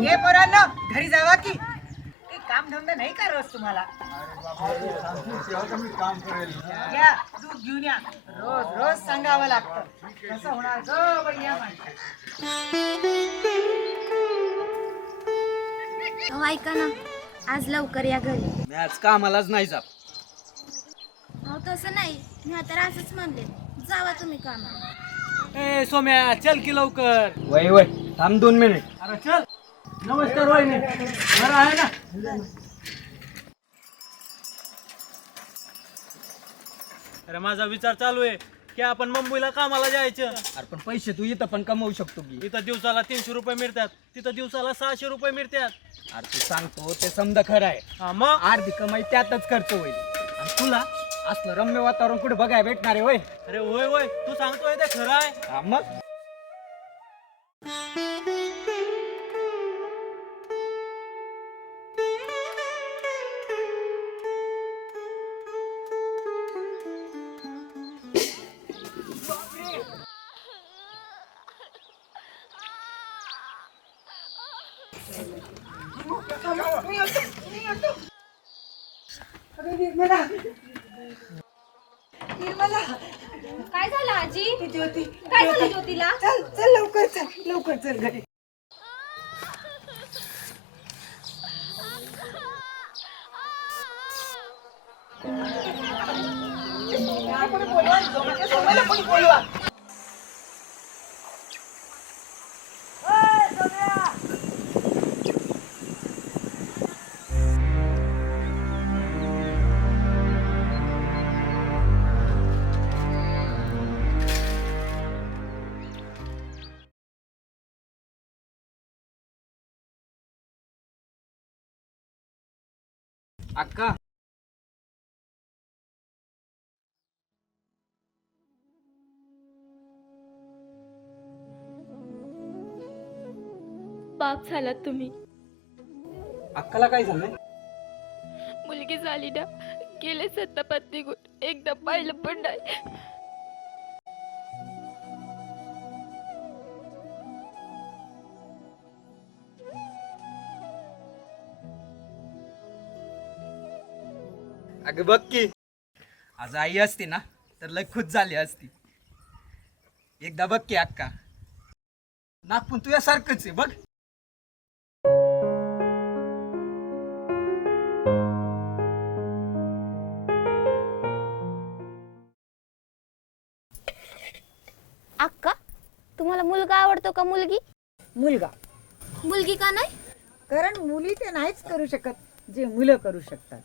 ये पोरांनो घरी जावा की काम धंदा नाही का रोज तुम्हाला या दूध घेऊन या रोज रोज सांगावं लागतं कसं होणार गो बघ्या ऐका ना आज लवकर या घरी. मी आज कामालाच नाही जात. अहो तसं नाही मी आता असंच म्हणले जावा तुम्ही कामाला. ए सोम्या चल की लवकर. वय वय थांब 2 मिनिट. अरे चल. नमस्कार वहिनी बरं आहे ना. अरे माझा विचार चालू आहे की आपण मुंबईला कामाला जायचं. अरे पण पैसे तू इथं पण कमवू शकतो की. इथं दिवसाला 300 रुपये मिळतात तिथं दिवसाला 600 रुपये मिळतात. अरे तू सांगतो ते समजा खरं आहे. हा मग अर्धी कमाई त्यातच खर्च होईल आणि तुला असलं रम्य वातावरण कुठे बघायला भेटणार आहे वय. अरे होय होय तू सांगतोय ते खरं आहे. हा मग काय झालं आजी? ज्योती काय झालं ज्योतीला? चल चल लवकर चल घरी बोलवा. अक्का पाप झालात तुम्ही. अक्काला काय झालं? मुलगी झाली ना गेले 7 पत्नी गुट एकदा पाहिलं पण नाही. अगं बघ की आज आई असती ना तर लय खुश झाली असती. एकदा बघ की अक्का नागपूर तुझ्यासारखंच आहे बघ. अक्का तुम्हाला मुलगा आवडतो का मुलगी? मुलगा मुलगी का नाही? कारण मुली ते नाहीच करू शकत जे मुलं करू शकतात.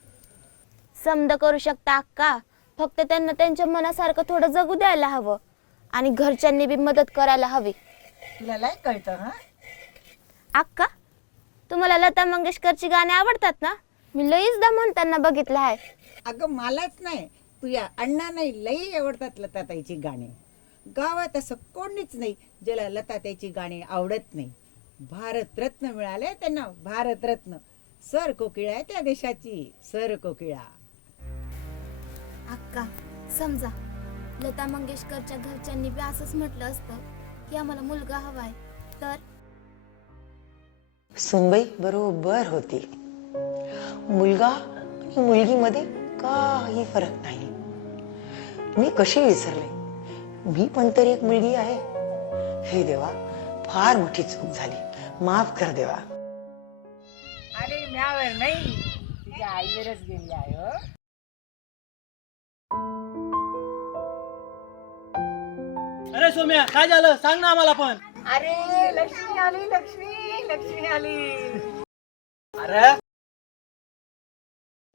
समद करू शकता अक्का फक्त त्यांना त्यांच्या मनासारखं थोडं जगू द्यायला हवं आणि घरच्यांनी बी मदत करायला हवी. तुला लय कळतं हा. अक्का तुम्हाला लता मंगेशकरची गाणी आवडतात ना? मी लईचदा म्हणताना बघितलं आहे. अगं मलाच नाही तुझ्या अण्णांनाही लई आवडतात लताताईची गाणी. गावात असं कोणीच नाही ज्याला लताताईची गाणी आवडत नाही. भारतरत्न मिळाले त्यांना भारतरत्न. सर कोकिळा आहे त्या देशाची सर कोकिळा. अक्का समजा लता मंगेशकरच्या घरच्यांनी बी असंच म्हटलं असतं की आम्हाला मुलगा हवाय तर सुनबाई बरोबर होती. मुलगा आणि मुलगीमध्ये काही फरक नाही. मी कशी विसरले. मी पण तर एक मुलगी आहे. हे देवा फार मोठी चूक झाली. माफ कर देवा. अरे म्यावर नाही तुझ्या आईवरच गेली आहे हो. अरे सोम्या काय झालं सांग ना आम्हाला पण. अरे लक्ष्मी आली लक्ष्मी आली. अरे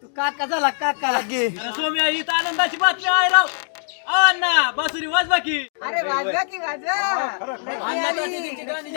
तू काका झाला काका लागे. अरे सोम्या ही तर आनंदाची बातमी आहे राव. अण्णा बासुरी वाजवा की. अरे वाजवा की वाजवा. अण्णा दादी गाणी